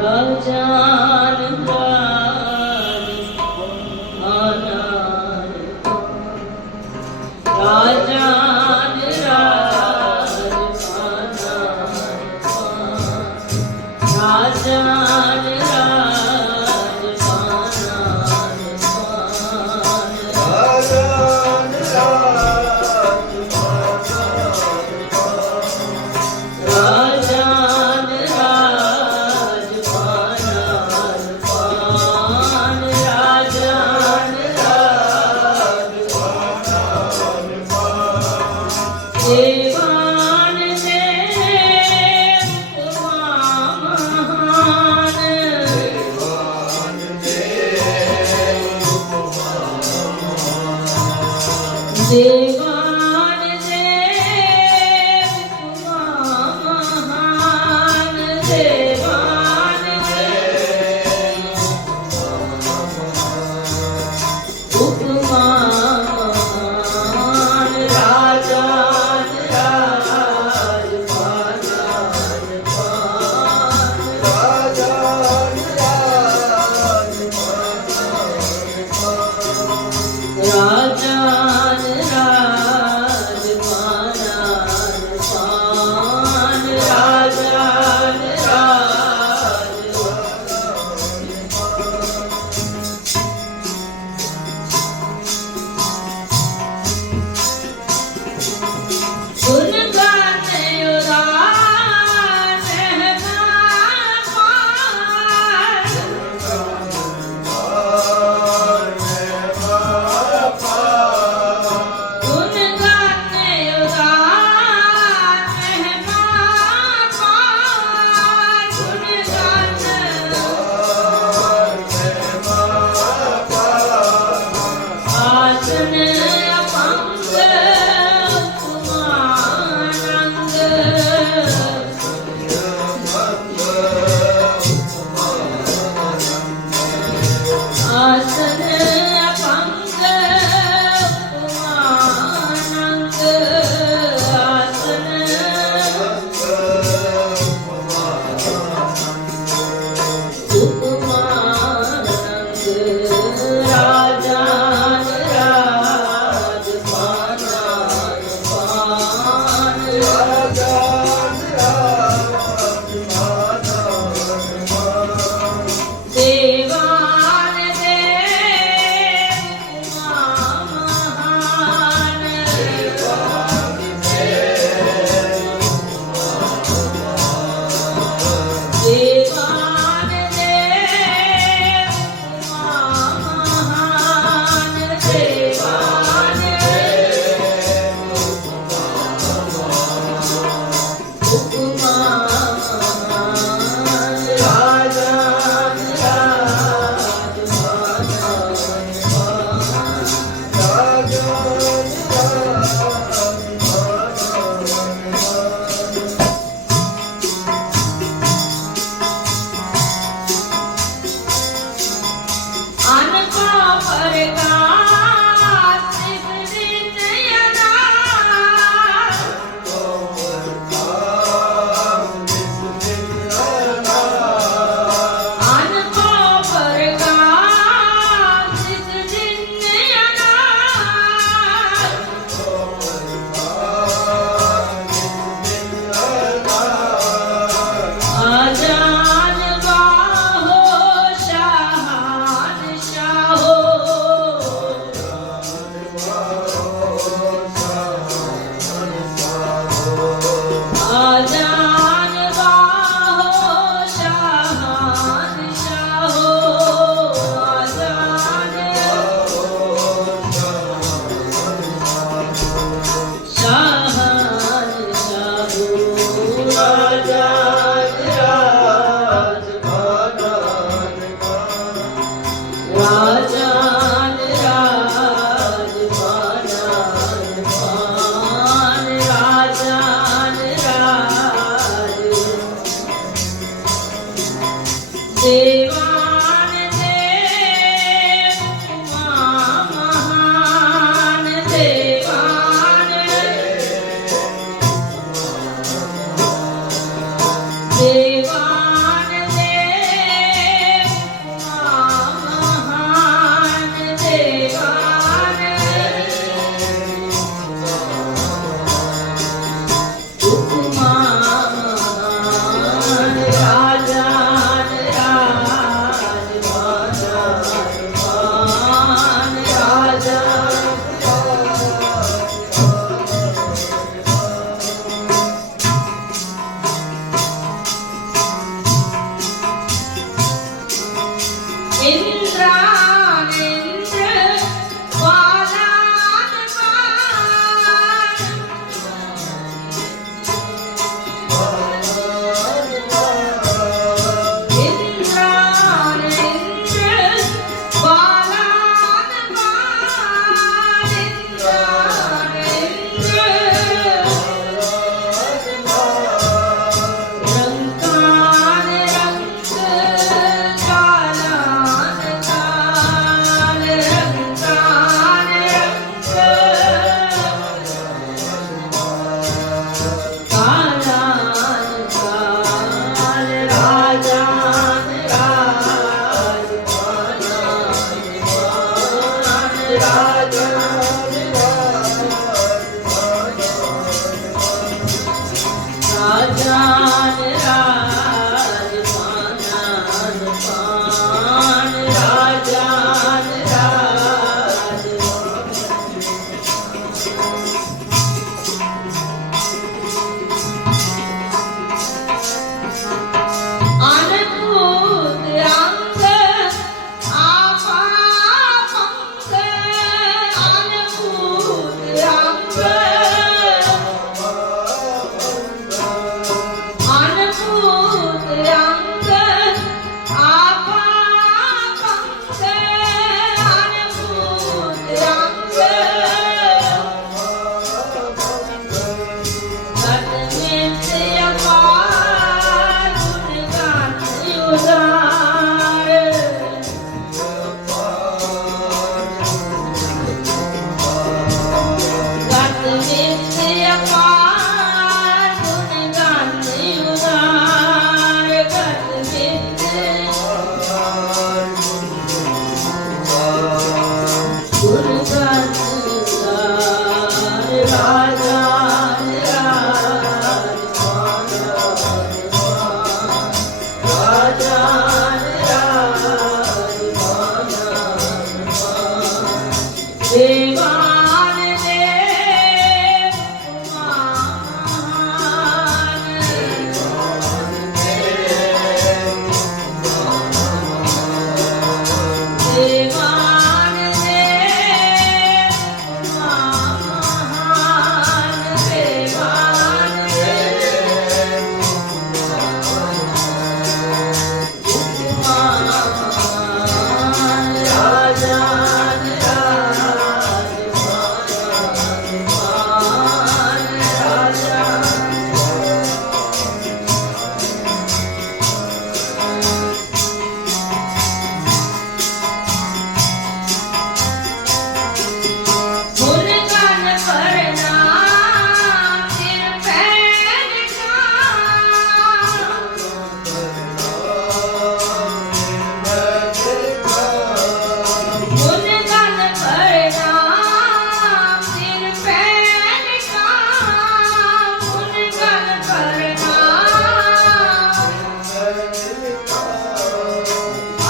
Raj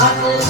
Father.